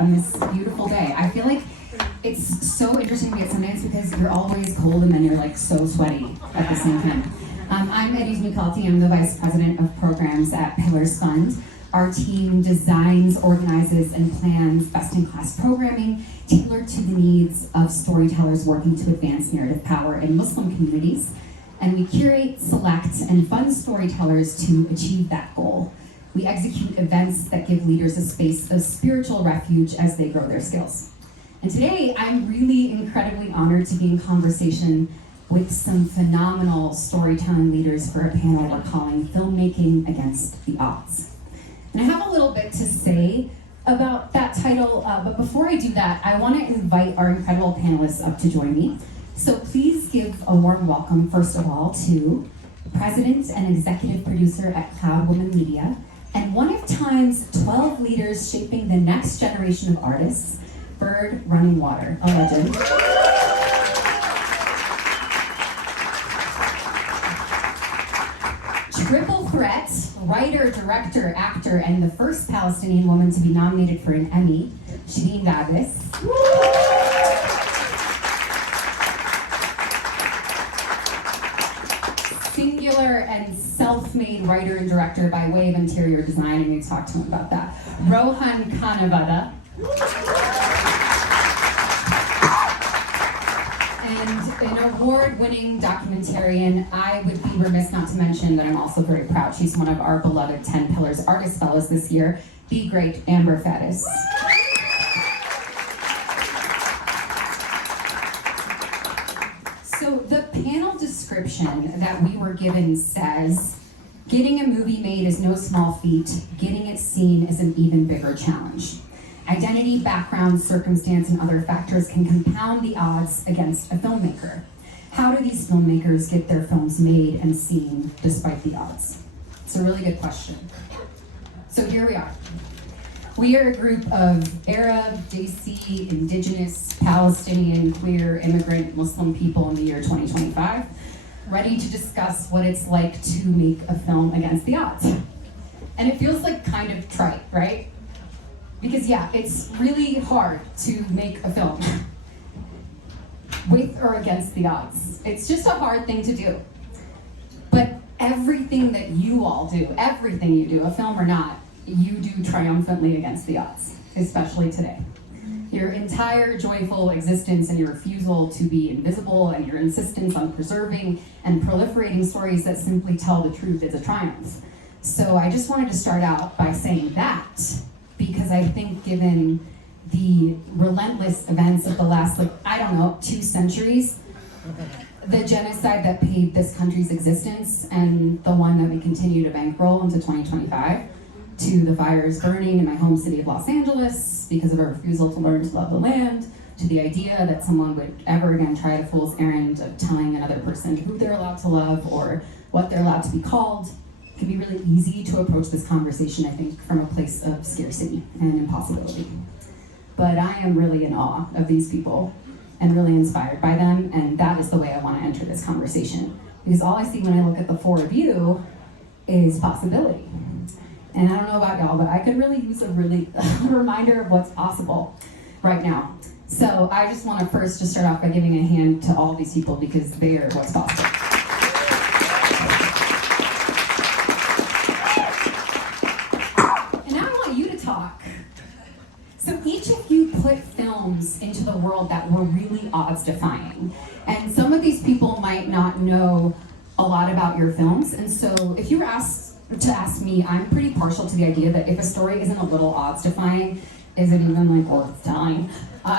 on this beautiful day. I feel like it's so interesting to be at Sundance because you're always cold and then you're like so sweaty at the same time. I'm Arij Mikati. I'm the Vice President of Programs at Pillars Fund. Our team designs, organizes, and plans best-in-class programming tailored to the needs of storytellers working to advance narrative power in Muslim communities. And we curate, select, and fund storytellers to achieve that goal. We execute events that give leaders a space of spiritual refuge as they grow their skills. And today, I'm really incredibly honored to be in conversation with some phenomenal storytelling leaders for a panel we're calling Filmmaking Against the Odds. And I have a little bit to say about that title, but before I do that, I want to invite our incredible panelists up to join me. So please give a warm welcome, first of all, to President and Executive Producer at Cloud Woman Media, and one of Time's 12 leaders shaping the next generation of artists, Bird Runningwater, a legend. Triple threat, writer, director, actor, and the first Palestinian woman to be nominated for an Emmy, Cherien Dabis. Singular and self-made writer and director by way of interior design, and we talked to him about that. Rohan Kanawade. And an award-winning documentarian. I would be remiss not to mention that I'm also very proud. She's one of our beloved 10 Pillars Artist Fellows this year, the great Amber Faddis. So the panel description that we were given says, getting a movie made is no small feat, getting it seen is an even bigger challenge. Identity, background, circumstance, and other factors can compound the odds against a filmmaker. How do these filmmakers get their films made and seen despite the odds? It's a really good question. So here we are. We are a group of Arab, Desi, Indigenous, Palestinian, queer, immigrant, Muslim people in the year 2025, ready to discuss what it's like to make a film against the odds. And it feels like kind of trite, right? Because yeah, it's really hard to make a film with or against the odds. It's just a hard thing to do. But everything that you all do, everything you do, a film or not, you do triumphantly against the odds, especially today. Your entire joyful existence and your refusal to be invisible and your insistence on preserving and proliferating stories that simply tell the truth is a triumph. So I just wanted to start out by saying that, because I think given the relentless events of the last, 2 centuries, the genocide that paved this country's existence and the one that we continue to bankroll into 2025, to the fires burning in my home city of Los Angeles because of our refusal to learn to love the land, to the idea that someone would ever again try a fool's errand of telling another person who they're allowed to love or what they're allowed to be called. It can be really easy to approach this conversation, I think, from a place of scarcity and impossibility. But I am really in awe of these people and really inspired by them, and that is the way I want to enter this conversation. Because all I see when I look at the four of you is possibility. And I don't know about y'all, but I could really use a reminder of what's possible right now. So I just want to first just start off by giving a hand to all these people because they are what's possible. And now I want you to talk. So each of you put films into the world that were really odds-defying. And some of these people might not know a lot about your films. And so if you were asked to ask me, I'm pretty partial to the idea that if a story isn't a little odds-defying, is it even worth telling?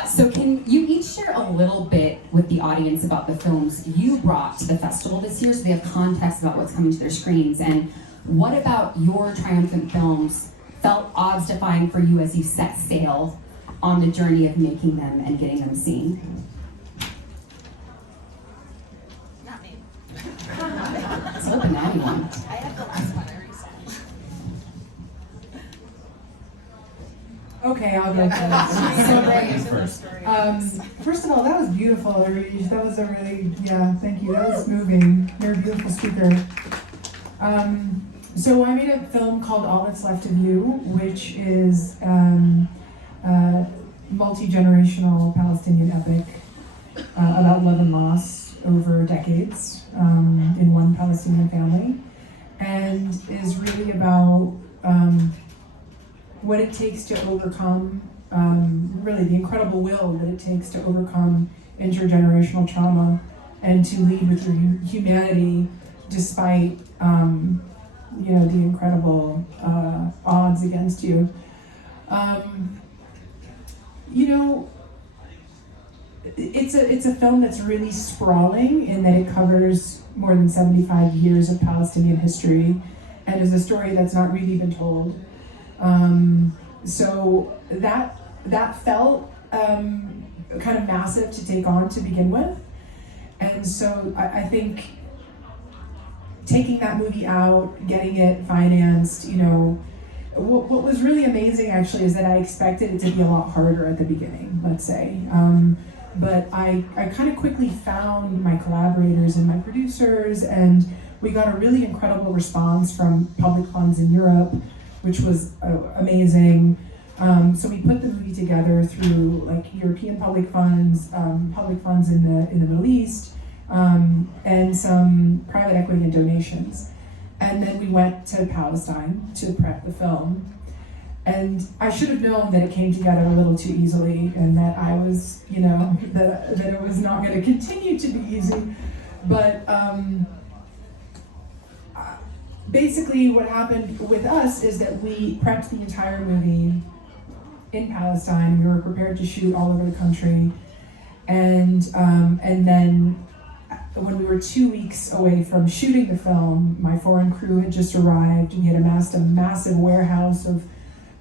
So can you each share a little bit with the audience about the films you brought to the festival this year so they have context about what's coming to their screens? And what about your triumphant films felt odds-defying for you as you set sail on the journey of making them and getting them seen? Not me. It's open to anyone. I have the last one already said. Okay, I'll go first. First of all, that was beautiful, Arij. That was a really, thank you. That was moving. You're a beautiful speaker. So I made a film called All That's Left of You, which is multi-generational Palestinian epic about love and loss over decades in one Palestinian family, and is really about what it takes to overcome, really the incredible will that it takes to overcome intergenerational trauma and to lead with your humanity despite the incredible odds against you. It's a film that's really sprawling in that it covers more than 75 years of Palestinian history and is a story that's not really been told. So that felt kind of massive to take on to begin with. And so I think taking that movie out, getting it financed, what was really amazing actually is that I expected it to be a lot harder at the beginning, let's say. But I kind of quickly found my collaborators and my producers, and we got a really incredible response from public funds in Europe, which was amazing. So we put the movie together through European public funds in the Middle East, and some private equity and donations. And then we went to Palestine to prep the film. And I should have known that it came together a little too easily, and that I was, that it was not going to continue to be easy. But basically what happened with us is that we prepped the entire movie in Palestine. We were prepared to shoot all over the country. And then when we were 2 weeks away from shooting the film, my foreign crew had just arrived. We had amassed a massive warehouse of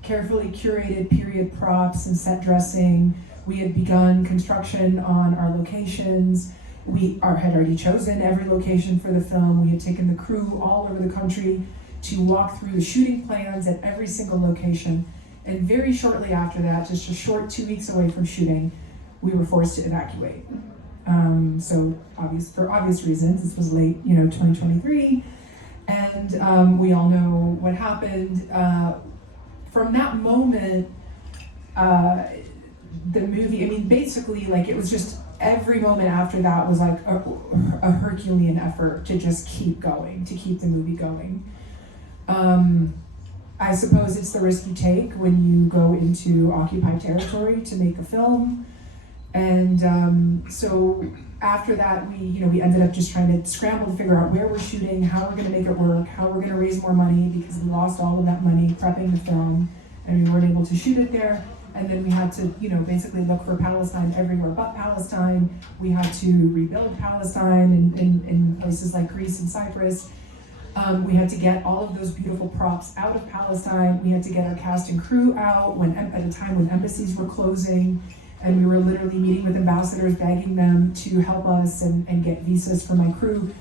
carefully curated period props and set dressing. We had begun construction on our locations. We had already chosen every location for the film. We had taken the crew all over the country to walk through the shooting plans at every single location. And very shortly after that, just a short 2 weeks away from shooting, we were forced to evacuate. For obvious reasons, this was late, 2023, and we all know what happened. From that moment, the movie, basically, it was just every moment after that was like a Herculean effort to just keep going, to keep the movie going. I suppose it's the risk you take when you go into occupied territory to make a film. And so after that, we ended up just trying to scramble to figure out where we're shooting, how we're going to make it work, how we're going to raise more money, because we lost all of that money prepping the film, and we weren't able to shoot it there. And then we had to, basically look for Palestine everywhere but Palestine. We had to rebuild Palestine in places like Greece and Cyprus. We had to get all of those beautiful props out of Palestine. We had to get our cast and crew out at a time when embassies were closing. And we were literally meeting with ambassadors, begging them to help us and get visas for my crew.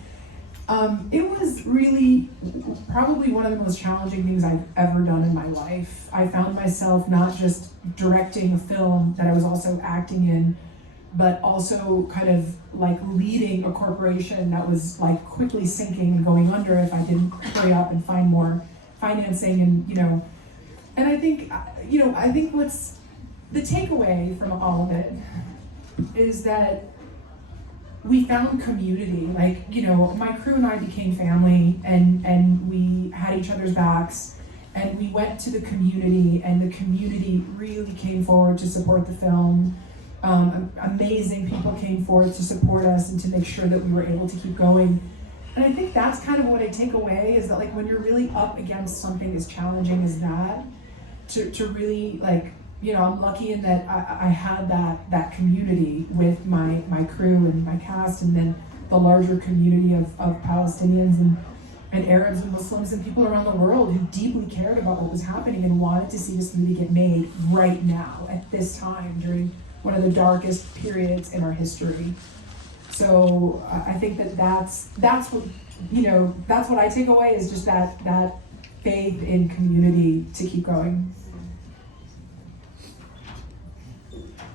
It was really probably one of the most challenging things I've ever done in my life. I found myself not just directing a film that I was also acting in, but also kind of leading a corporation that was quickly sinking and going under if I didn't hurry up and find more financing. And I think what's the takeaway from all of it is that we found community. My crew and I became family, and we had each other's backs, and we went to the community, and the community really came forward to support the film. Amazing people came forward to support us and to make sure that we were able to keep going. And I think that's kind of what I take away, is that when you're really up against something as challenging as that, to really I'm lucky in that I had that community with my crew and my cast, and then the larger community of Palestinians and Arabs and Muslims and people around the world who deeply cared about what was happening and wanted to see this movie get made right now, at this time, during one of the darkest periods in our history. So I think that's what I take away, is just that faith in community to keep going.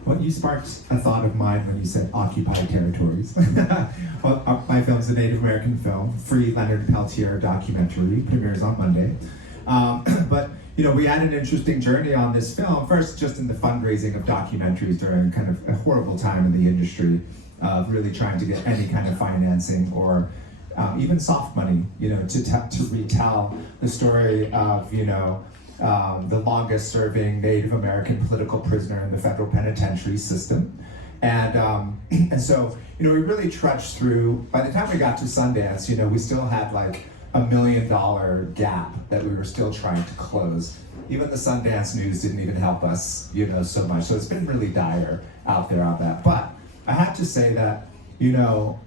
Well, you sparked a thought of mine when you said occupied territories. Well, my film is a Native American film, free Leonard Peltier documentary, premieres on Monday. But we had an interesting journey on this film. First, just in the fundraising of documentaries during kind of a horrible time in the industry of really trying to get any kind of financing or even soft money, to retell the story of, the longest serving Native American political prisoner in the federal penitentiary system. And so, we really trudged through. By the time we got to Sundance, we still had like $1 million gap that we were still trying to close. Even the Sundance News didn't even help us, so much. So it's been really dire out there on that. But I have to say that,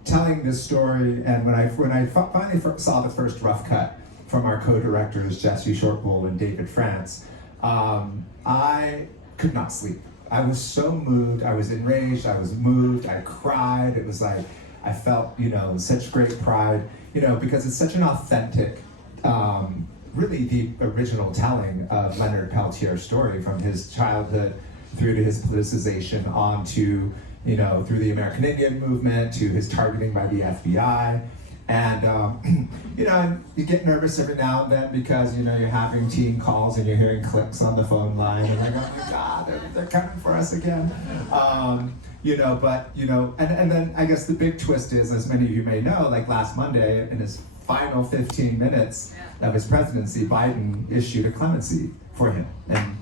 telling this story, and when I finally saw the first rough cut from our co-directors, Jesse Shortbull and David France, I could not sleep. I was so moved, I was enraged, I was moved, I cried. It was like, I felt, such great pride, because it's such an authentic, really the original telling of Leonard Peltier's story from his childhood through to his politicization on to, through the American Indian movement to his targeting by the FBI. And, you get nervous every now and then because, you're having team calls and you're hearing clicks on the phone line and like, oh my God, they're coming for us again. And then I guess the big twist is, as many of you may know, like last Monday in his final 15 minutes of his presidency, Biden issued a clemency for him. And,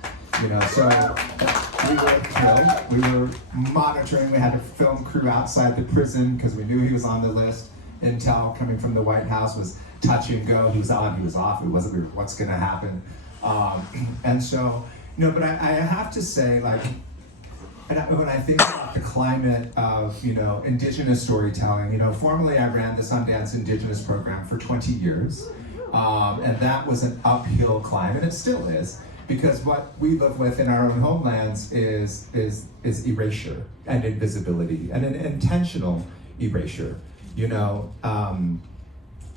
so we were thrilled. We were monitoring. We had a film crew outside the prison because we knew he was on the list. Intel coming from the White House was touch and go. He was on, he was off. It wasn't what's going to happen. And so, but I have to say, like, when I think about the climate of, indigenous storytelling, formerly I ran the Sundance Indigenous Program for 20 years. And that was an uphill climb, and it still is, because what we live with in our own homelands is erasure and invisibility, and an intentional erasure.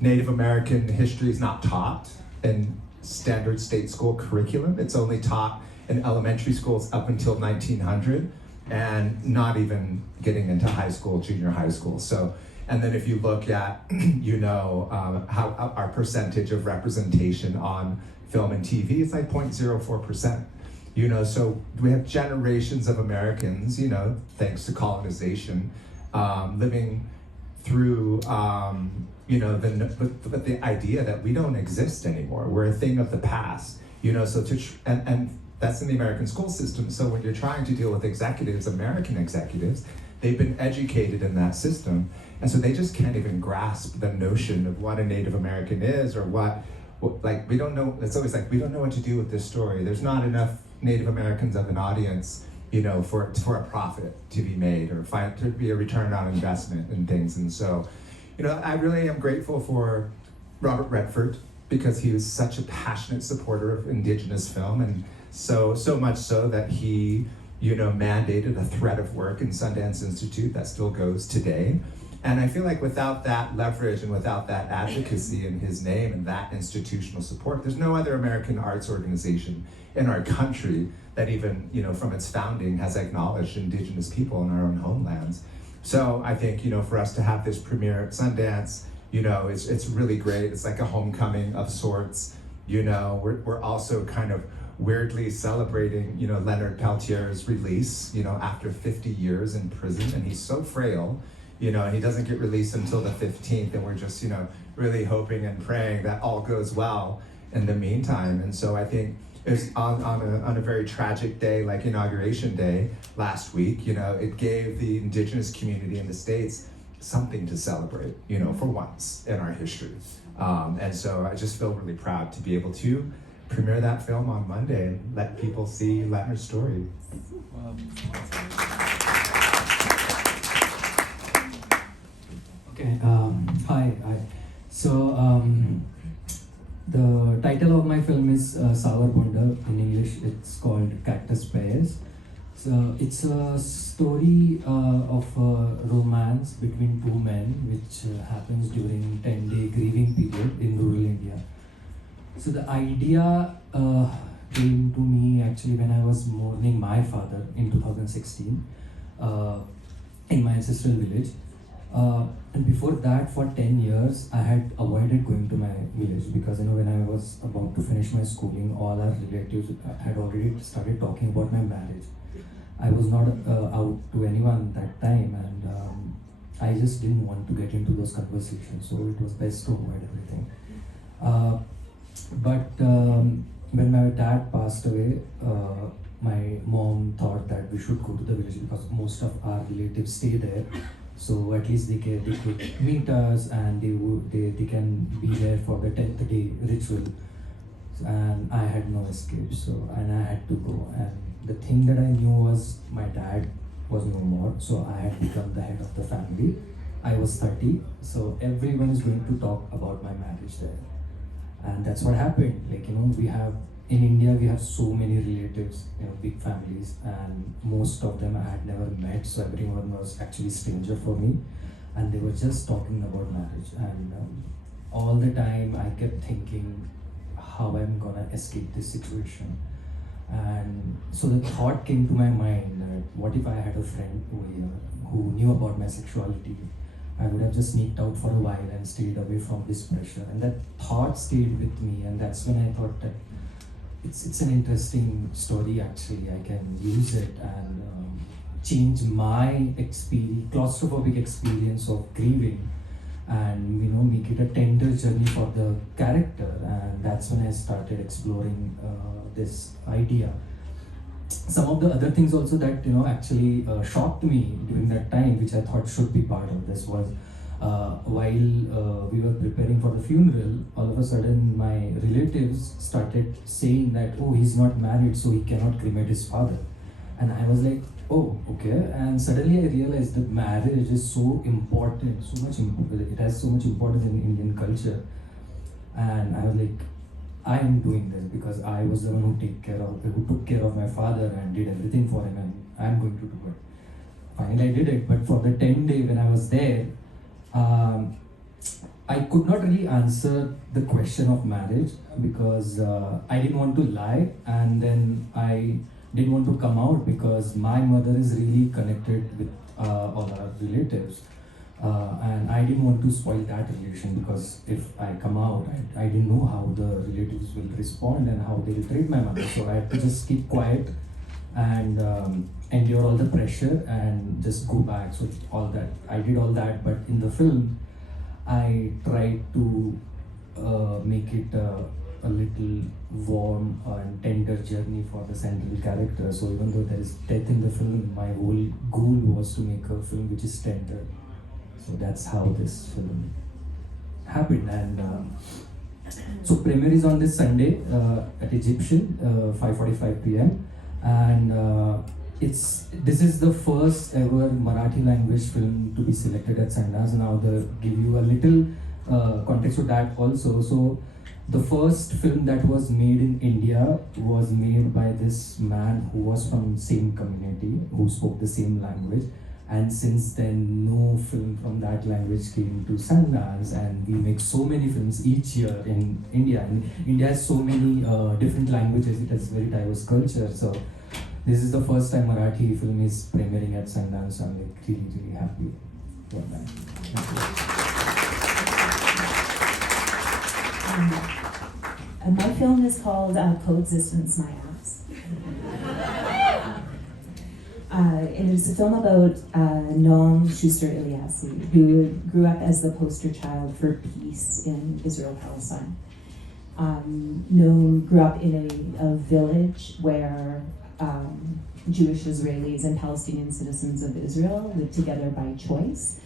Native American history is not taught in standard state school curriculum. It's only taught in elementary schools up until 1900, and not even getting into high school, junior high school. So, and then if you look at, how our percentage of representation on film and TV, it's like 0.04%. So we have generations of Americans, thanks to colonization, living through, but the idea that we don't exist anymore. We're a thing of the past, so and that's in the American school system. So when you're trying to deal with executives, American executives, they've been educated in that system. And so they just can't even grasp the notion of what a Native American is, or we don't know. It's always like, we don't know what to do with this story. There's not enough Native Americans of an audience, for a profit to be made, or to be a return on investment and things. And so, I really am grateful for Robert Redford, because he was such a passionate supporter of Indigenous film, and so much so that he, mandated a thread of work in Sundance Institute that still goes today. And I feel like without that leverage and without that advocacy in his name and that institutional support, there's no other American arts organization in our country that even, from its founding has acknowledged Indigenous people in our own homelands. So I think, for us to have this premiere at Sundance, it's really great. It's like a homecoming of sorts. We're also kind of weirdly celebrating, Leonard Peltier's release, after 50 years in prison, and he's so frail, and he doesn't get released until the 15th, and we're just, really hoping and praying that all goes well in the meantime. And so I think it's on a very tragic day, like Inauguration Day last week, it gave the Indigenous community in the States something to celebrate, for once in our history. And so I just feel really proud to be able to premiere that film on Monday and let people see Leonard's story. Wow. Okay, hi. So the title of my film is Sabar Bonda. In English, it's called Cactus Pears. So it's a story of a romance between two men, which happens during 10-day grieving period in rural India. So the idea came to me actually when I was mourning my father in 2016 in my ancestral village. And before that, for 10 years, I had avoided going to my village because when I was about to finish my schooling, all our relatives had already started talking about my marriage. I was not out to anyone that time, and I just didn't want to get into those conversations, so it was best to avoid everything. But when my dad passed away, my mom thought that we should go to the village because most of our relatives stay there. So at least they could meet us, and they can be there for the 10th day ritual. And I had no escape, and I had to go. And the thing that I knew was my dad was no more, so I had become the head of the family. I was 30, so everyone is going to talk about my marriage there. And that's what happened. We have in India, we have so many relatives, big families, and most of them I had never met, so everyone was actually stranger for me, and they were just talking about marriage. And all the time I kept thinking how I'm gonna escape this situation. And so the thought came to my mind that what if I had a friend over here who knew about my sexuality? I would have just sneaked out for a while and stayed away from this pressure. And that thought stayed with me, and that's when I thought that it's an interesting story actually. I can use it and change my claustrophobic experience of grieving, and make it a tender journey for the character. And that's when I started exploring this idea. Some of the other things also that actually shocked me during that time, which I thought should be part of this, was while we were preparing for the funeral, all of a sudden my relatives started saying that, oh, he's not married, so he cannot cremate his father. And I was like, oh, okay. And suddenly I realized that marriage is so important, it has so much importance in Indian culture. And I was like, I am doing this because I was the one who took care of my father and did everything for him, and I'm going to do it. Finally I did it, but for the 10th day when I was there, I could not really answer the question of marriage because I didn't want to lie, and then I didn't want to come out because my mother is really connected with all our relatives, and I didn't want to spoil that relation because if I come out, I didn't know how the relatives will respond and how they will treat my mother, so I had to just keep quiet and endure all the pressure and just go back. So I did all that, but in the film I tried to make it a little warm and tender journey for the central character. So even though there is death in the film, my whole goal was to make a film which is tender. So that's how this film happened. And so premiere is on this Sunday at Egyptian, 5:45 p.m. And this is the first ever Marathi language film to be selected at Sundance. Now they give you a little context to that also. So the first film that was made in India was made by this man who was from same community, who spoke the same language. And since then, no film from that language came to Sundance, and we make so many films each year in India. And India has so many different languages, it has very diverse culture. So this is the first time Marathi film is premiering at Sundance, so I'm really, really happy for that. My film is called Coexistence My Ass. And it's a film about Noam Schuster Ilyassi, who grew up as the poster child for peace in Israel-Palestine. Noam grew up in a village where Jewish Israelis and Palestinian citizens of Israel lived together by choice,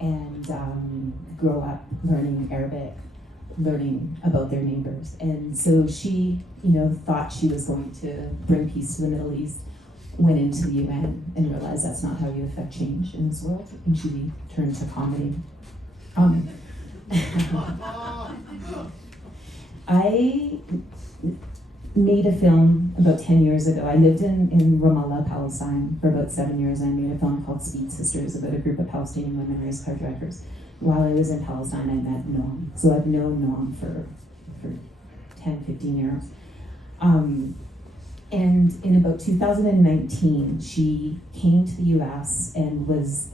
and grew up learning Arabic, learning about their neighbors. And so she, thought she was going to bring peace to the Middle East, went into the UN and realized that's not how you affect change in this world, and she turned to comedy. I made a film about 10 years ago. I lived in Ramallah, Palestine for about 7 years, and I made a film called Speed Sisters about a group of Palestinian women race car drivers. While I was in Palestine, I met Noam. So I've known Noam for 10, 15 years. And in about 2019, she came to the US and was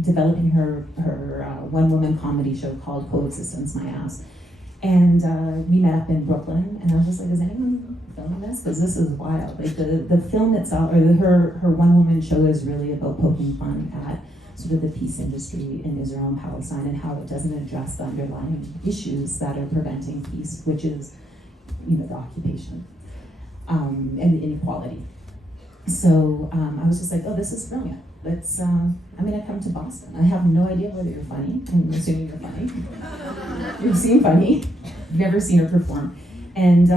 developing her one-woman comedy show called Coexistence My Ass. And we met up in Brooklyn, and I was just like, is anyone filming this? Because this is wild. Like the film itself, or her one-woman show is really about poking fun at sort of the peace industry in Israel and Palestine and how it doesn't address the underlying issues that are preventing peace, which is, the occupation and the inequality. So I was just like, oh, this is brilliant. Let's, I'm gonna come to Boston. I have no idea whether you're funny. I'm assuming you're funny. You seem funny. I've never seen her perform. And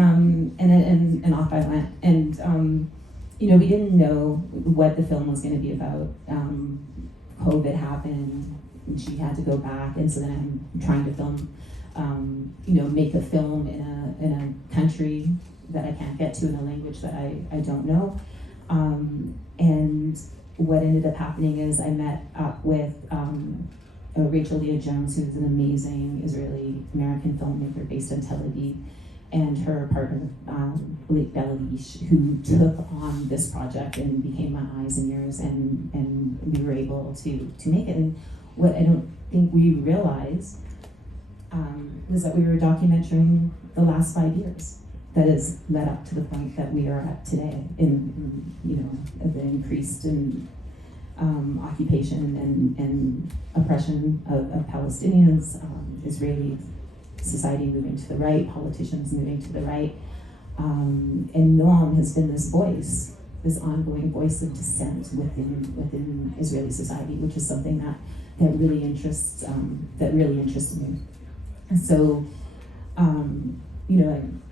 off I went. And, we didn't know what the film was gonna be about. COVID happened, and she had to go back, and so then I'm trying to film, make a film in a country that I can't get to, in a language that I don't know. And what ended up happening is I met up with Rachel Leah Jones, who's an amazing Israeli-American filmmaker based in Tel Aviv, and her partner, Bella, who took on this project and became my eyes and ears, and we were able to make it. And what I don't think we realized was that we were documenting the last 5 years that has led up to the point that we are at today in the increased occupation and oppression of Palestinians, Israeli society moving to the right, politicians moving to the right, and Noam has been this voice, this ongoing voice of dissent within Israeli society, which is something that really interests me. And so,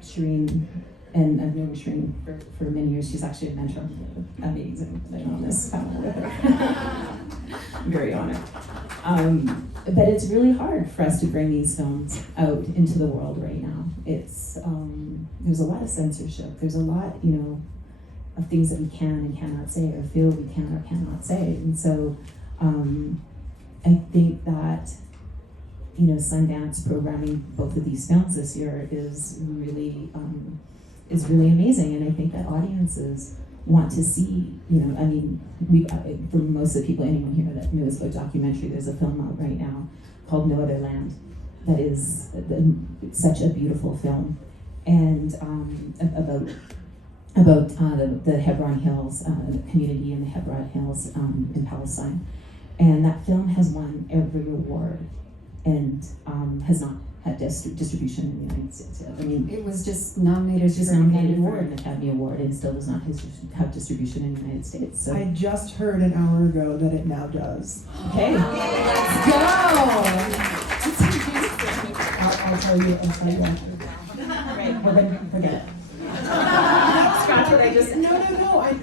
Cherien, and I've known Cherien for many years. She's actually a mentor. I'm amazing that I'm on this panel with her. I'm very honored. But it's really hard for us to bring these films out into the world right now. It's there's a lot of censorship. There's a lot, of things that we can and cannot say, or feel we can or cannot say. And so I think that Sundance programming both of these films this year is really amazing, and I think that audiences want to see, for most of the people, anyone here that knows about documentary, there's a film out right now called No Other Land that is such a beautiful film, and about the Hebron Hills, the community in the Hebron Hills in Palestine. And that film has won every award and has not had distribution in the United States yet. It was just nominated for an Academy Award and still does not have distribution in the United States. So. I just heard an hour ago that it now does. Okay. Let's go! I'll tell you after. Right, well then we can forget it. Scratch what I just... No,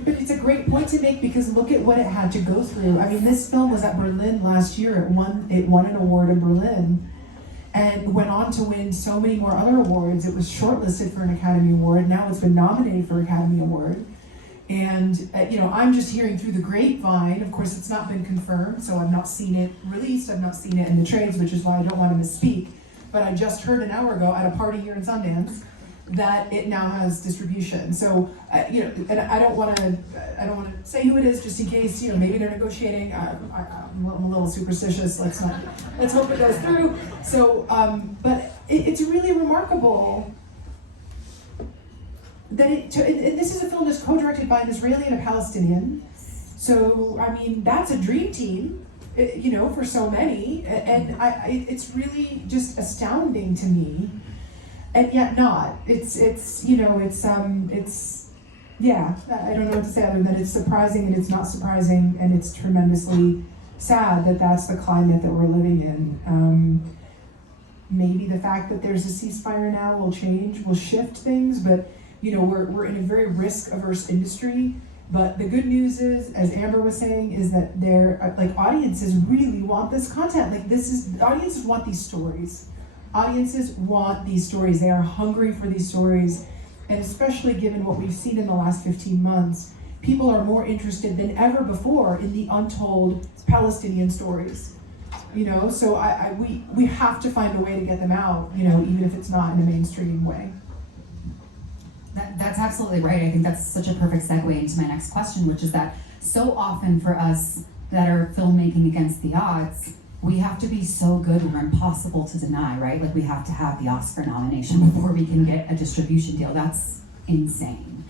but it's a great point to make, because look at what it had to go through. This film was at Berlin last year. It won an award in Berlin and went on to win so many more other awards. It was shortlisted for an Academy Award. Now it's been nominated for Academy Award. And, I'm just hearing through the grapevine. Of course, it's not been confirmed, so I've not seen it released. I've not seen it in the trades, which is why I don't want to misspeak. But I just heard an hour ago at a party here in Sundance that it now has distribution. So, and I don't want to say who it is, just in case, maybe they're negotiating. I'm a little superstitious. Let's hope it goes through. So, but it's really remarkable that this is a film that's co-directed by an Israeli and a Palestinian. So, that's a dream team, for so many, and it's really just astounding to me. And yet not. It's yeah, I don't know what to say other than it's surprising and it's not surprising, and it's tremendously sad that that's the climate that we're living in. Maybe the fact that there's a ceasefire now will shift things, but we're in a very risk-averse industry. But the good news is, as Amber was saying, is that audiences really want this content. Audiences want these stories. Audiences want these stories. They are hungry for these stories. And especially given what we've seen in the last 15 months, people are more interested than ever before in the untold Palestinian stories. So we have to find a way to get them out, even if it's not in a mainstream way. That's absolutely right. I think that's such a perfect segue into my next question, which is that so often for us that are filmmaking against the odds, we have to be so good we're impossible to deny, right? Like we have to have the Oscar nomination before we can get a distribution deal. That's insane.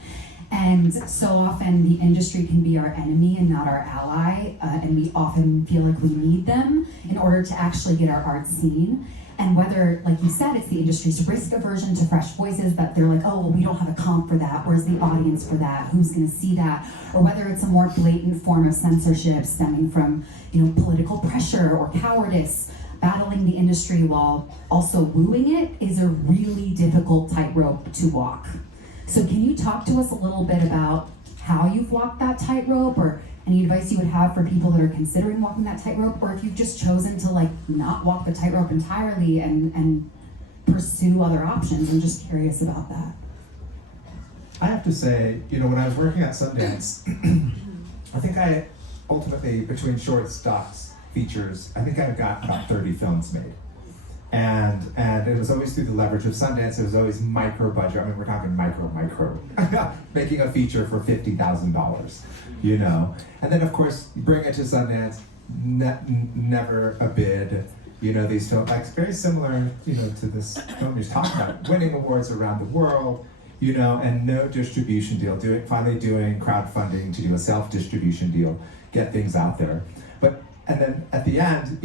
And so often the industry can be our enemy and not our ally, and we often feel like we need them in order to actually get our art seen. And whether, like you said, it's the industry's risk aversion to fresh voices, that they're like, oh, well, we don't have a comp for that. Where's the audience for that? Who's going to see that? Or whether it's a more blatant form of censorship stemming from, political pressure or cowardice. Battling the industry while also wooing it is a really difficult tightrope to walk. So can you talk to us a little bit about how you've walked that tightrope, or any advice you would have for people that are considering walking that tightrope, or if you've just chosen to not walk the tightrope entirely and pursue other options? I'm just curious about that. I have to say, when I was working at Sundance, I think I ultimately, between shorts, docs, features, I think I got about 30 films made. And it was always through the leverage of Sundance. It was always micro budget. I mean, we're talking micro, making a feature for $50,000, And then, of course, you bring it to Sundance, never a bid. These films, very similar, to this film you're talking about, winning awards around the world, and no distribution deal. Finally doing crowdfunding to do a self-distribution deal, get things out there. And then at the end,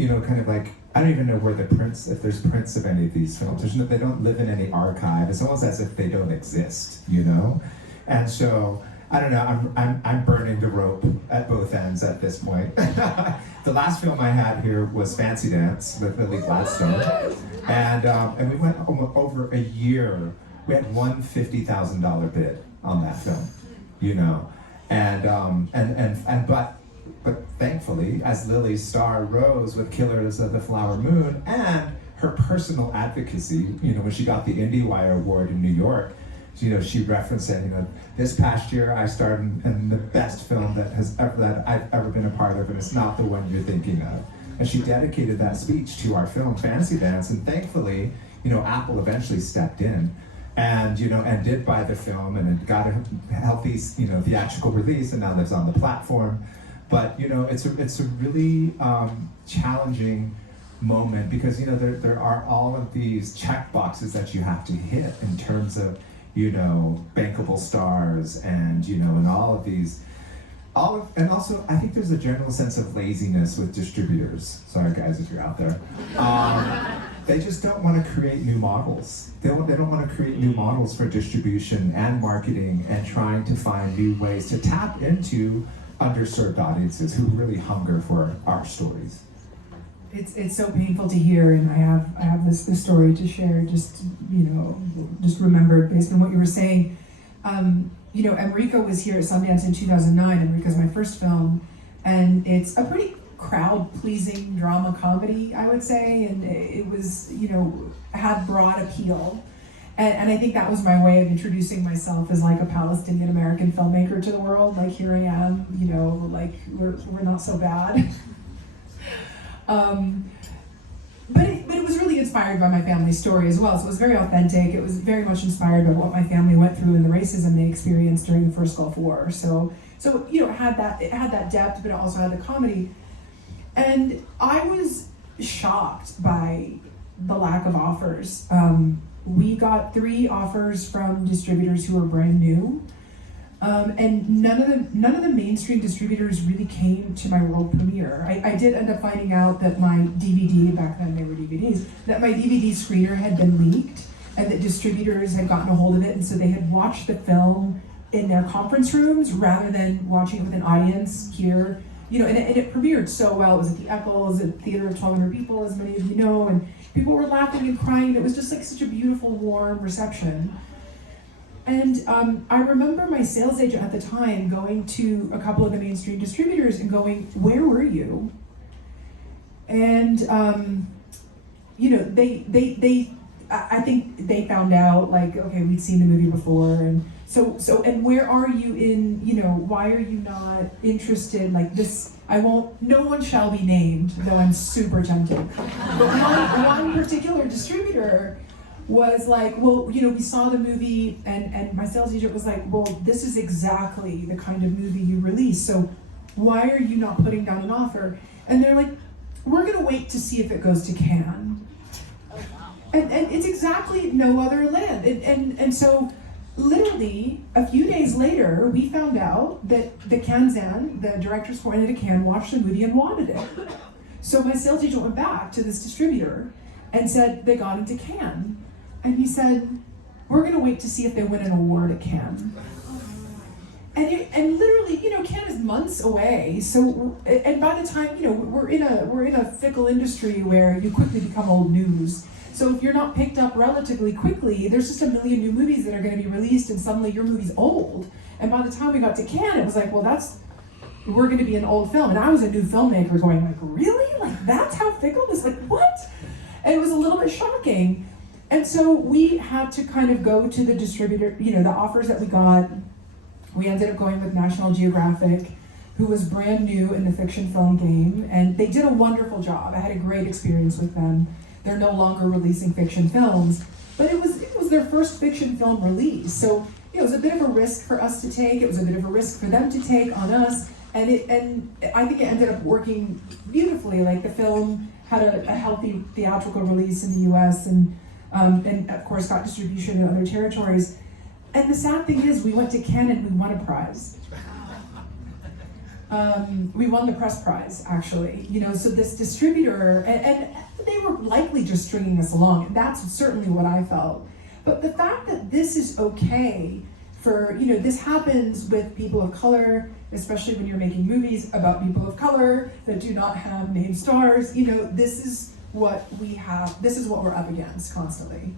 I don't even know where if there's prints of any of these films. They don't live in any archive. It's almost as if they don't exist, And so, I don't know, I'm burning the rope at both ends at this point. The last film I had here was Fancy Dance with Lily Gladstone. And we went over a year. We had one $50,000 bid on that film, But thankfully, as Lily's star rose with Killers of the Flower Moon and her personal advocacy, when she got the IndieWire Award in New York, she referenced it, this past year I starred in the best film that I've ever been a part of, and it's not the one you're thinking of. And she dedicated that speech to our film, Fancy Dance, and thankfully, Apple eventually stepped in and did buy the film, and it got a healthy, theatrical release, and now lives on the platform. But it's a really challenging moment because there are all of these check boxes that you have to hit in terms of bankable stars and and all of these, and also I think there's a general sense of laziness with distributors. Sorry guys if you're out there. They just don't want to create new models. They don't want to create new models for distribution and marketing and trying to find new ways to tap into underserved audiences who really hunger for our stories. It's so painful to hear, and I have this story to share. Just remembered based on what you were saying. Enrico was here at Sundance in 2009. Enrico's my first film, and it's a pretty crowd-pleasing drama comedy, I would say, and it was had broad appeal. And I think that was my way of introducing myself as a Palestinian American filmmaker to the world. Here I am, we're not so bad. But it was really inspired by my family's story as well. So it was very authentic. It was very much inspired by what my family went through and the racism they experienced during the first Gulf War. So it had that depth, but it also had the comedy. And I was shocked by the lack of offers. We got 3 offers from distributors who were brand new, and none of the mainstream distributors really came to my world premiere. I did end up finding out that my DVD, back then they were DVDs, that my DVD screener had been leaked, and that distributors had gotten a hold of it, and so they had watched the film in their conference rooms rather than watching it with an audience here. And it premiered so well. It was at the Eccles, a theater of 1,200 people, as many of you know, and people were laughing and crying. It was just such a beautiful, warm reception. And I remember my sales agent at the time going to a couple of the mainstream distributors and going, "Where were you?" And I think they found out okay, we'd seen the movie before, and so and where are you in, why are you not interested this? No one shall be named, though I'm super tempted. But one particular distributor was well, we saw the movie, and my sales agent was well, this is exactly the kind of movie you release, so why are you not putting down an offer? And they're like, we're gonna wait to see if it goes to Cannes. And it's exactly no other land. And so literally a few days later, we found out that the Cannes, the directors pointed at Cannes, watched the movie and wanted it. So my sales agent went back to this distributor and said they got into Cannes. And he said, we're gonna wait to see if they win an award at Cannes. And literally, you know, Cannes is months away. So, and by the time, you know, we're in a fickle industry where you quickly become old news. So if you're not picked up relatively quickly, there's just a million new movies that are going to be released, and suddenly your movie's old. And by the time we got to Cannes, it was like, well, we're going to be an old film. And I was a new filmmaker going like, really? Like, that's how fickle this, like, what? And it was a little bit shocking. And so we had to kind of go to the distributor, you know, the offers that we got. We ended up going with National Geographic, who was brand new in the fiction film game. And they did a wonderful job. I had a great experience with them. They're no longer releasing fiction films, but it was their first fiction film release. So it was a bit of a risk for us to take. It was a bit of a risk for them to take on us. And I think it ended up working beautifully. Like, the film had a healthy theatrical release in the US and of course got distribution in other territories. And the sad thing is, we went to Cannes and we won a prize. We won the press prize, actually. You know, so this distributor, and they were likely just stringing us along, and that's certainly what I felt. But the fact that this is okay for, you know, this happens with people of color, especially when you're making movies about people of color that do not have named stars, you know, this is what we have, this is what we're up against constantly.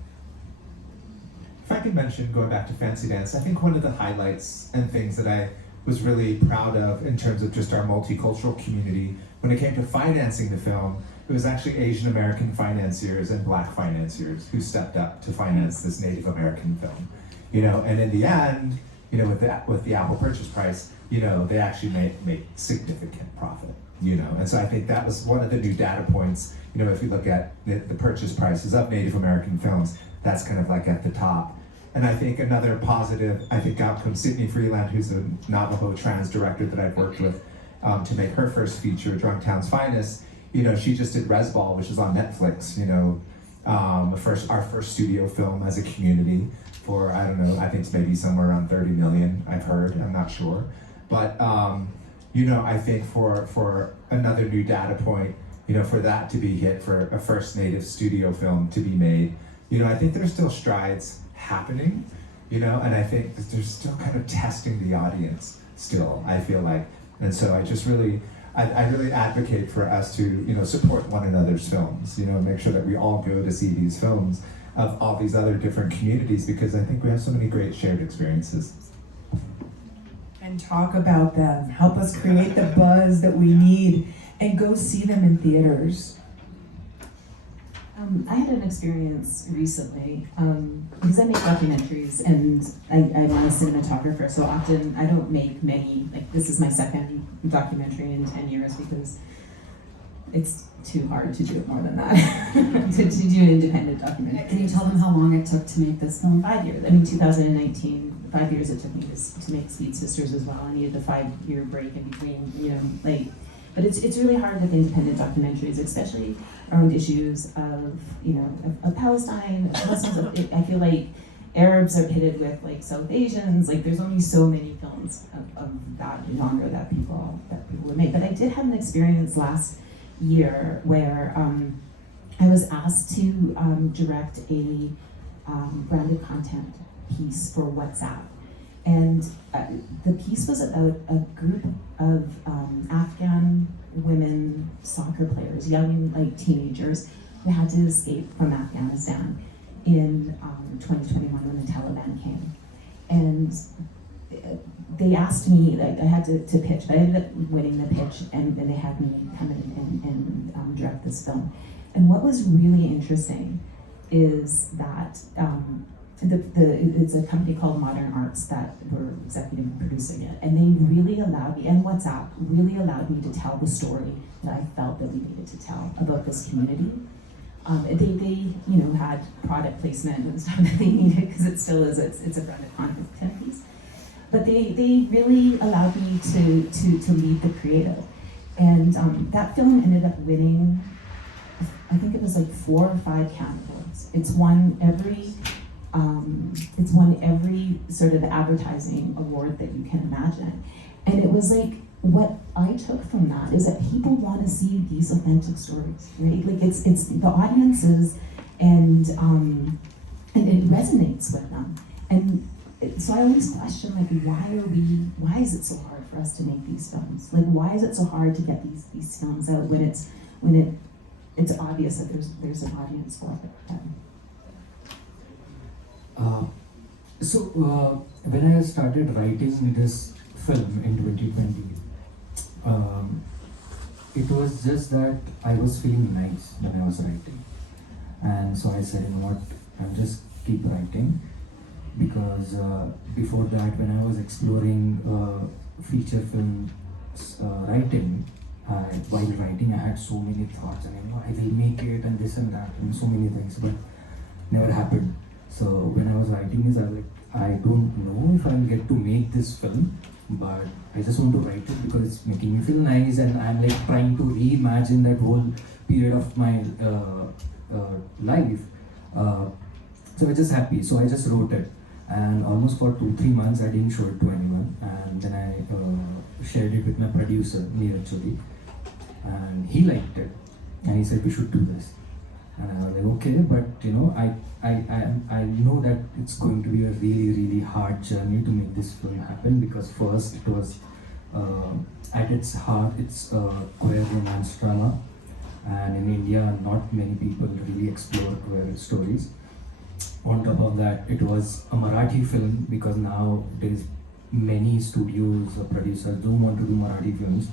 If I could mention, going back to Fancy Dance, I think one of the highlights and things that I was really proud of in terms of just our multicultural community, when it came to financing the film, it was actually Asian American financiers and Black financiers who stepped up to finance this Native American film. You know, and in the end, you know, with the Apple purchase price, you know, they actually made significant profit. You know, and so I think that was one of the new data points. You know, if you look at the purchase prices of Native American films, that's kind of like at the top. And I think another positive, I think outcome, Sydney Freeland, who's a Navajo trans director that I've worked with to make her first feature, Drunk Town's Finest, you know, she just did Resball, which is on Netflix, you know, our first studio film as a community for, I don't know, I think it's maybe somewhere around 30 million, I've heard, I'm not sure. But, you know, I think for another new data point, you know, for that to be hit, for a first Native studio film to be made, you know, I think there's still strides happening, you know, and I think that there's still kind of testing the audience still, I feel like. And so I just really, I really advocate for us to, you know, support one another's films, you know, make sure that we all go to see these films of all these other different communities, because I think we have so many great shared experiences. And talk about them, help us create the buzz that we need, and go see them in theaters. I had an experience recently, because I make documentaries and I'm not a cinematographer, so often I don't make many, like this is my second documentary in 10 years because it's too hard to do it more than that, to do an independent documentary. Can you tell them how long it took to make this film? 5 years, I mean 2019, 5 years it took me to make Speed Sisters as well. I needed a 5-year break in between, you know, like, but it's really hard with independent documentaries, especially around issues of, you know, of Palestine, of Muslims. I feel like Arabs are pitted with like South Asians. Like there's only so many films of that genre that people would make. But I did have an experience last year where I was asked to direct a branded content piece for WhatsApp. And the piece was about a group of Afghan women soccer players, young like teenagers, who had to escape from Afghanistan in 2021 when the Taliban came. And they asked me, like I had to pitch, but I ended up winning the pitch, and they had me come in and direct this film. And what was really interesting is that it's a company called Modern Arts that were executive producing it, and they really allowed me, and WhatsApp really allowed me to tell the story that I felt that we needed to tell about this community. They you know, had product placement and stuff that they needed, because it still is, it's a branded content piece. but they really allowed me to lead the creative. And that film ended up winning, I think it was like 4 or 5 Cannes Awards. It's won every sort of advertising award that you can imagine. And it was like, what I took from that is that people want to see these authentic stories, right? Like it's the audiences, and it resonates with them. And so I always question, like, why is it so hard for us to make these films? Like, why is it so hard to get these films out when it's obvious that there's an audience for it? When I started writing this film in 2020, it was just that I was feeling nice when I was writing. And so I said, you know what, I'll just keep writing. Because before that, when I was exploring feature film writing, while writing, I had so many thoughts, and I will make it, and this and that, and so many things, but never happened. So when I was writing this, I was like, I don't know if I'll get to make this film, but I just want to write it because it's making me feel nice, and I'm like trying to reimagine that whole period of my life. So I was just happy, so I just wrote it. And almost for 2-3 months, I didn't show it to anyone. And then I shared it with my producer, Neeraj Chodi. And he liked it. And he said, we should do this. And I was like, okay, but I know that it's going to be a really, really hard journey to make this film happen, because first it was, at its heart, it's a queer romance drama. And in India, not many people really explore queer stories. On top of that, it was a Marathi film, because nowadays many studios or producers don't want to do Marathi films.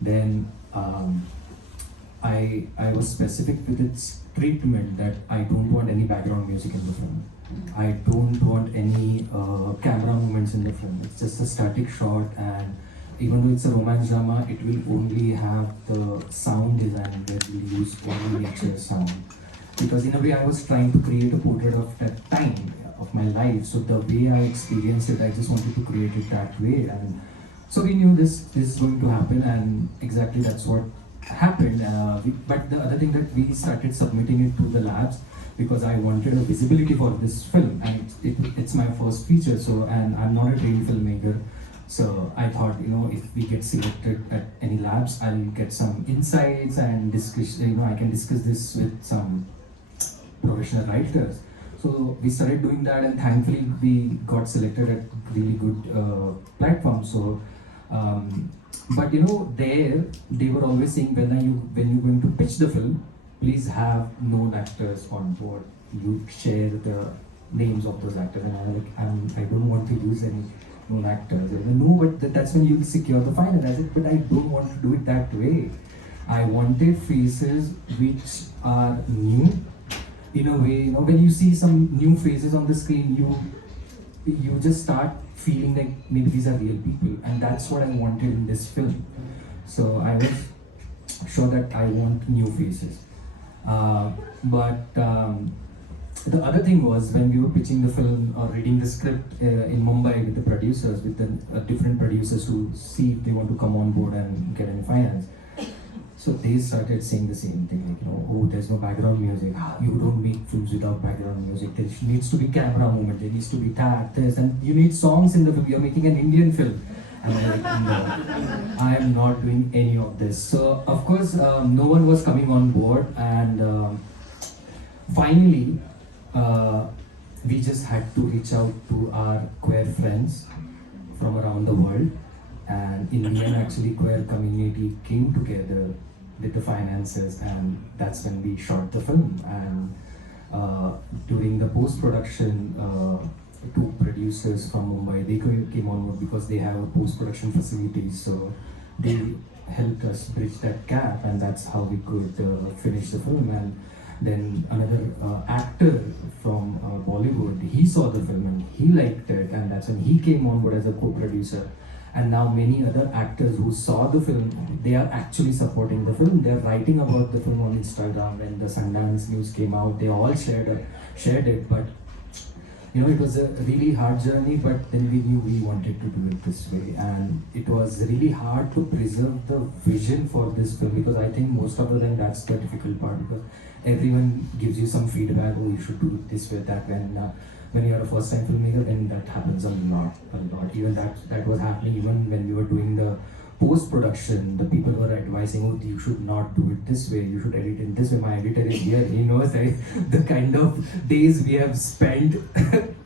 Then I was specific with its treatment, that I don't want any background music in the film. I don't want any camera movements in the film. It's just a static shot, and even though it's a romance drama, it will only have the sound design that will use only nature sound. Because in a way, I was trying to create a portrait of that time of my life. So the way I experienced it, I just wanted to create it that way. And so we knew this is going to happen, and exactly that's what happened. But the other thing, that we started submitting it to the labs, because I wanted a visibility for this film, and it's my first feature. So, and I'm not a trained filmmaker. So I thought, if we get selected at any labs, I'll get some insights and discuss. I can discuss this with some professional writers. So we started doing that, and thankfully we got selected at really good platforms. So, but there they were always saying, when you're going to pitch the film, please have known actors on board. You share the names of those actors, and I'm like, I don't want to use any known actors. No, but that's when you'll secure the final. I said, but I don't want to do it that way. I wanted faces which are new. In a way, when you see some new faces on the screen, you just start feeling like maybe these are real people, and that's what I wanted in this film. So I was sure that I want new faces. But the other thing was, when we were pitching the film or reading the script in Mumbai with the producers, with the different producers, to see if they want to come on board and get any finance. So they started saying the same thing, like, oh, there's no background music. You don't make films without background music. There needs to be camera movement. There needs to be that, this, and you need songs in the film. You're making an Indian film. And I'm like, no, I am not doing any of this. So of course, no one was coming on board, and finally, we just had to reach out to our queer friends from around the world. And Indian, actually, queer community came together with the finances, and that's when we shot the film. And during the post-production, 2 producers from Mumbai, they came on board because they have a post-production facilities. So they helped us bridge that gap, and that's how we could finish the film. And then another actor from Bollywood, he saw the film and he liked it, and that's when he came on board as a co-producer. And now many other actors who saw the film, they are actually supporting the film. They're writing about the film on Instagram. When the Sundance news came out, they all shared it. But it was a really hard journey, but then we knew we wanted to do it this way, and it was really hard to preserve the vision for this film, because I think most of the time that's the difficult part, because everyone gives you some feedback, oh, you should do it this way, that way, and when you're a first-time filmmaker, then that happens a lot. Even that was happening even when we were doing the post-production. The people were advising, oh, you should not do it this way, you should edit it this way. My editor is here, he knows the kind of days we have spent,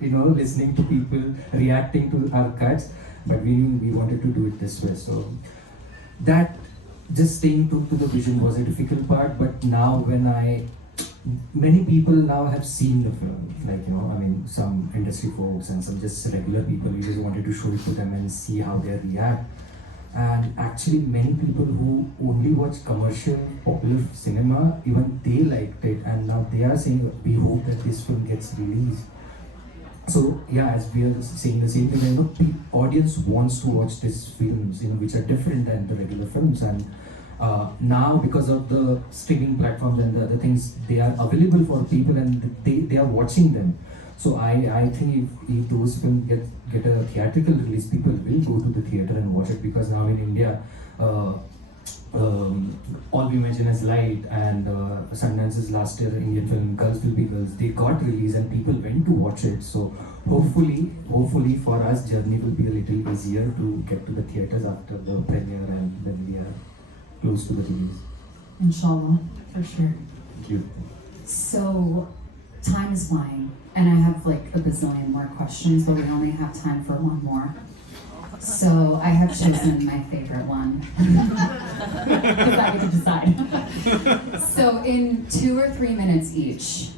listening to people, reacting to our cuts, but we knew we wanted to do it this way. So that, just staying true to the vision was a difficult part, but now many people now have seen the film, some industry folks and some just regular people, we just wanted to show it to them and see how they react. And actually many people who only watch commercial, popular cinema, even they liked it, and now they are saying, we hope that this film gets released. So yeah, as we are saying the same thing, the audience wants to watch these films, which are different than the regular films, and now because of the streaming platforms and the other things, they are available for people and they are watching them. So I think if those films get a theatrical release, people will go to the theater and watch it, because now in India, All We Imagine As Light and Sundance's last year Indian film Girls Will Be Girls, they got released and people went to watch it. So hopefully for us, journey will be a little easier to get to the theaters after the premiere and when we are close to the release. Inshallah, for sure. Thank you. So, time is flying, and I have like a bazillion more questions, but we only have time for one more. So, I have chosen my favorite one, because I get to decide. So, in 2 or 3 minutes each,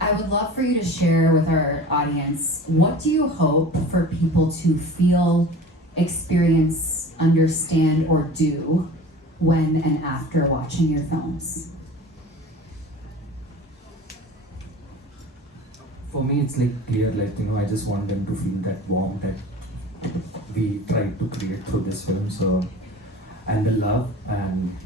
I would love for you to share with our audience, what do you hope for people to feel, experience, understand, or do when and after watching your films? For me, it's clear, I just want them to feel that warmth that we tried to create through this film. So, and the love and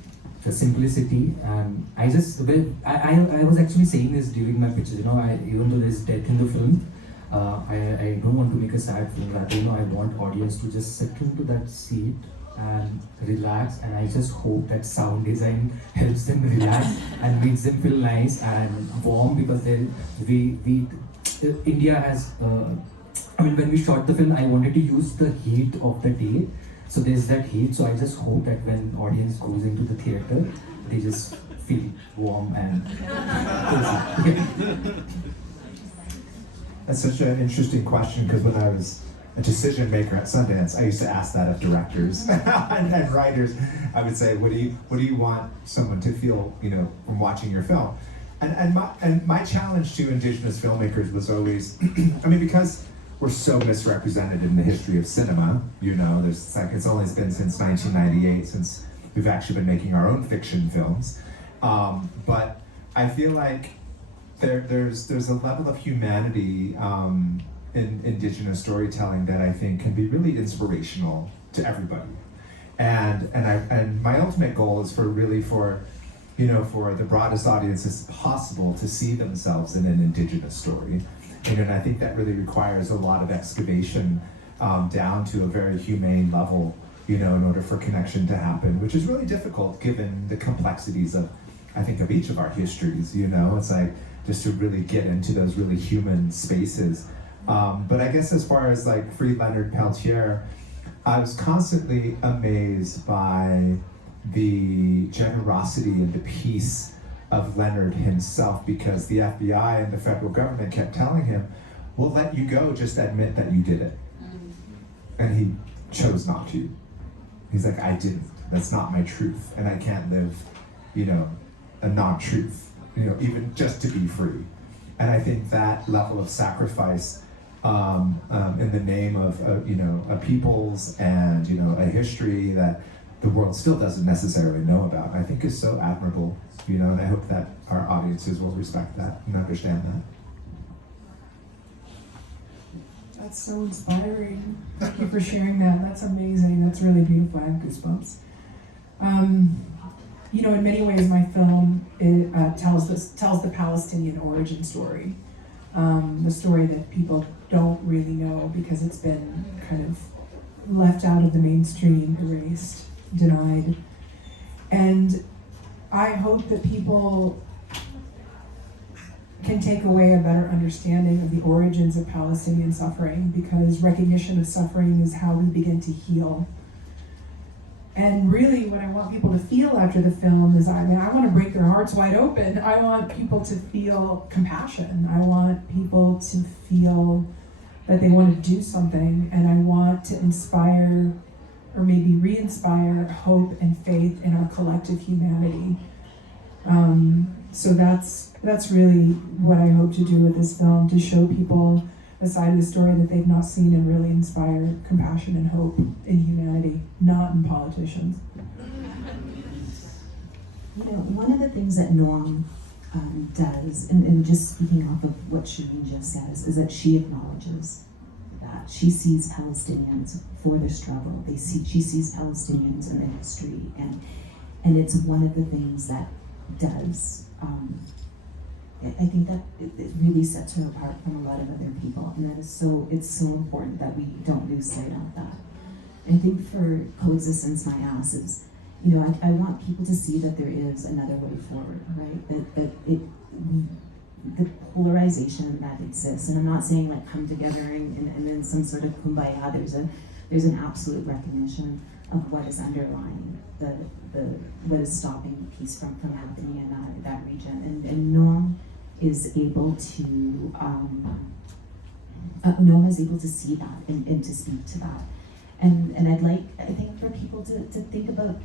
the simplicity, and I was actually saying this during my pitches, even though there's death in the film, I don't want to make a sad film, rather, I want audience to just sit into that seat and relax, and I just hope that sound design helps them relax and makes them feel nice and warm, because India has, when we shot the film, I wanted to use the heat of the day, so there's that heat, so I just hope that when audience goes into the theater, they just feel warm and cozy. That's such an interesting question, because when I was a decision maker at Sundance, I used to ask that of directors and writers. I would say, what do you want someone to feel, from watching your film? And my challenge to Indigenous filmmakers was always, because we're so misrepresented in the history of cinema, it's only been since 1998 since we've actually been making our own fiction films. But I feel like there's a level of humanity in Indigenous storytelling that I think can be really inspirational to everybody. And my ultimate goal is for the broadest audiences possible to see themselves in an Indigenous story. And I think that really requires a lot of excavation down to a very humane level, in order for connection to happen, which is really difficult given the complexities of each of our histories, it's like just to really get into those really human spaces. But I guess as far as Free Leonard Peltier, I was constantly amazed by the generosity and the peace of Leonard himself, because the FBI and the federal government kept telling him, we'll let you go, just admit that you did it. And he chose not to. He's like, I didn't. That's not my truth. And I can't live, a non-truth, even just to be free. And I think that level of sacrifice in the name of a people's and a history that the world still doesn't necessarily know about, I think is so admirable, and I hope that our audiences will respect that and understand that. That's so inspiring. Thank you for sharing that. That's amazing. That's really beautiful. I have goosebumps. In many ways, my film tells the Palestinian origin story. the story that people don't really know because it's been kind of left out of the mainstream, erased, denied. And I hope that people can take away a better understanding of the origins of Palestinian suffering, because recognition of suffering is how we begin to heal. And really what I want people to feel after the film is, I want to break their hearts wide open. I want people to feel compassion. I want people to feel that they want to do something, and I want to inspire or maybe re-inspire hope and faith in our collective humanity. So that's really what I hope to do with this film, to show people a side of the story that they've not seen and really inspire compassion and hope in humanity, not in politicians. You know, one of the things that Norm does, and just speaking off of what Cherien just says, is that she acknowledges that she sees Palestinians for their struggle. She sees Palestinians in their history, and it's one of the things that does. I think that it really sets her apart from a lot of other people, and that is it's so important that we don't lose sight of that. I think for Coexistence My Ass is, you know, I want people to see that there is another way forward, right? The polarization that exists, and I'm not saying like come together and then some sort of kumbaya. There's an absolute recognition of what is underlying what is stopping peace from happening in that region, and Norm is able to see that and to speak to that, and I think for people to think about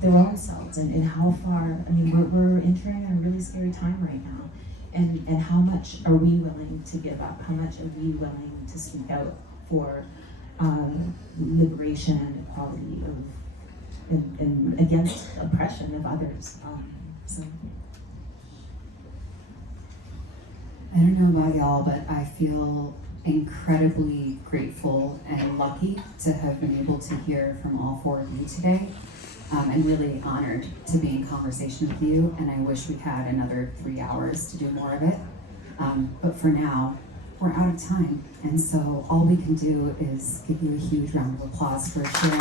their own selves and how far. I mean, we're entering a really scary time right now, and how much are we willing to give up? How much are we willing to speak out for liberation and equality and against oppression of others? So. I don't know about y'all, but I feel incredibly grateful and lucky to have been able to hear from all four of you today. I'm really honored to be in conversation with you, and I wish we had another 3 hours to do more of it. But for now, we're out of time, and so all we can do is give you a huge round of applause for sharing.